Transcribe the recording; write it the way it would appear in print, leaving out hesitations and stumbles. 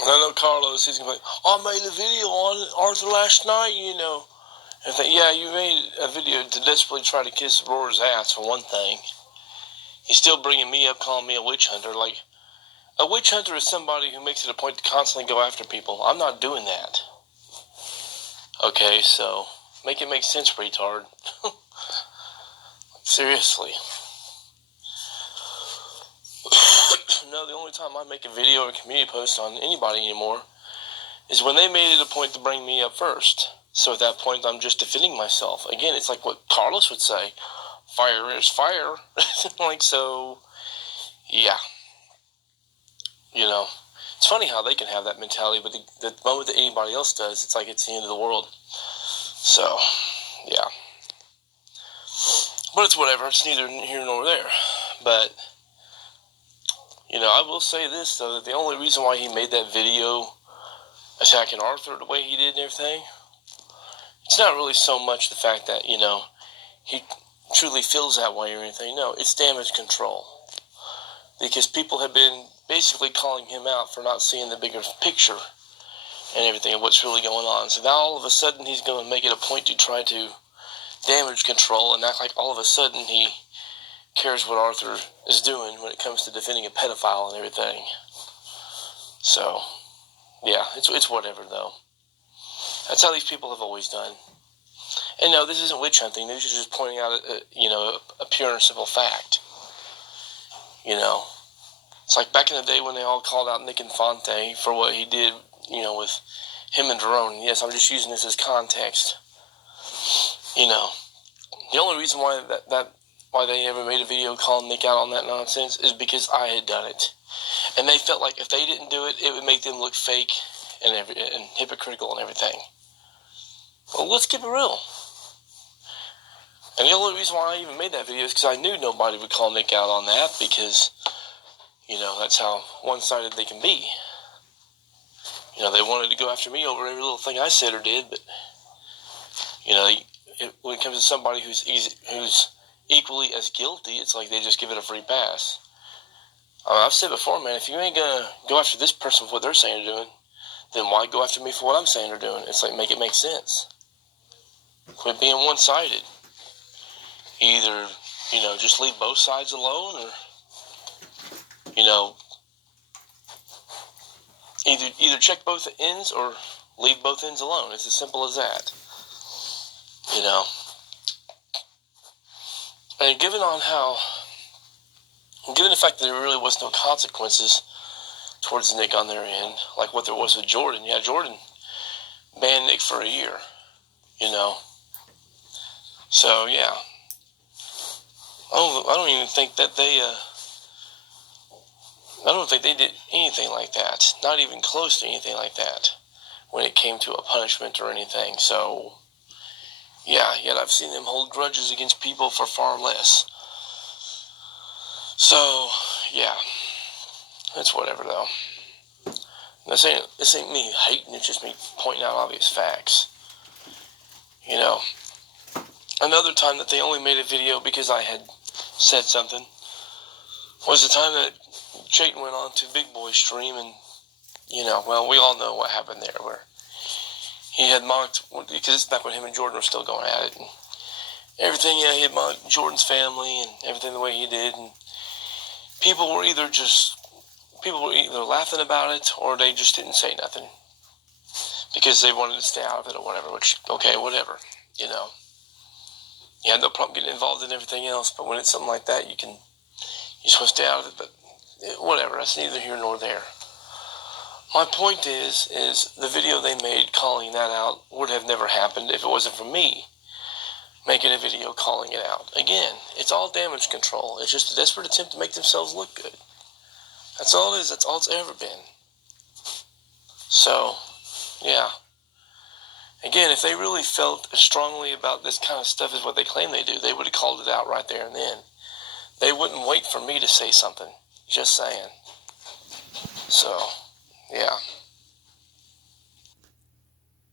And I know Carlos, he's going to be like, I made a video on Arthur last night, you know. And I think, yeah, you made a video to desperately try to kiss Roar's ass, for one thing. He's still bringing me up, calling me a witch hunter. Like, a witch hunter is somebody who makes it a point to constantly go after people. I'm not doing that. Okay, so make it make sense, retard. Seriously. No, the only time I make a video or a community post on anybody anymore is when they made it a point to bring me up first. So at that point, I'm just defending myself. Again, it's like what Carlos would say, fire is fire. Like, so, yeah. You know, it's funny how they can have that mentality, but the moment that anybody else does, it's like it's the end of the world. So, yeah. But it's whatever. It's neither here nor there. But, you know, I will say this, though, that the only reason why he made that video attacking Arthur the way he did and everything, it's not really so much the fact that, you know, he truly feels that way or anything. No, it's damage control. Because people have been basically calling him out for not seeing the bigger picture and everything and what's really going on. So now all of a sudden he's going to make it a point to try to damage control and act like all of a sudden he cares what Arthur is doing when it comes to defending a pedophile and everything. So, yeah, it's whatever, though. That's how these people have always done. And no, this isn't witch hunting. This is just pointing out, a pure and simple fact. You know, it's like back in the day when they all called out Nick Infante for what he did, you know, with him and Daron. Yes, I'm just using this as context. You know, the only reason why why they ever made a video calling Nick out on that nonsense is because I had done it. And they felt like if they didn't do it, it would make them look fake and hypocritical and everything. Well, let's keep it real. And the only reason why I even made that video is because I knew nobody would call Nick out on that because, you know, that's how one-sided they can be. You know, they wanted to go after me over every little thing I said or did, but, you know, when it comes to somebody who's equally as guilty, it's like they just give it a free pass. I've said before, man, if you ain't going to go after this person for what they're saying or doing, then why go after me for what I'm saying or doing? It's like, make it make sense. Quit being one-sided. Either, you know, just leave both sides alone or, you know, either check both ends or leave both ends alone. It's as simple as that. You know. And given the fact that there really was no consequences towards Nick on their end, like what there was with Jordan. Yeah, Jordan banned Nick for a year, you know. So, yeah. I don't even think that I don't think they did anything like that. Not even close to anything like that when it came to a punishment or anything. So, yeah, yet I've seen them hold grudges against people for far less. So, yeah, it's whatever, though. This ain't me hating, it's just me pointing out obvious facts. You know, another time that they only made a video because I had said something was the time that Chayton went on to Big Boy's stream and, you know, well, we all know what happened there where he had mocked, because it's back when him and Jordan were still going at it and everything, yeah, he had mocked Jordan's family and everything the way he did, and people were either laughing about it or they just didn't say nothing because they wanted to stay out of it or whatever, which, okay, whatever, you know. You had no problem getting involved in everything else, but when it's something like that, you're supposed to stay out of it, but whatever, that's neither here nor there. My point is the video they made calling that out would have never happened if it wasn't for me making a video calling it out. Again, it's all damage control. It's just a desperate attempt to make themselves look good. That's all it is. That's all it's ever been. So, yeah. Again, if they really felt as strongly about this kind of stuff as what they claim they do, they would have called it out right there and then. They wouldn't wait for me to say something. Just saying. So, yeah.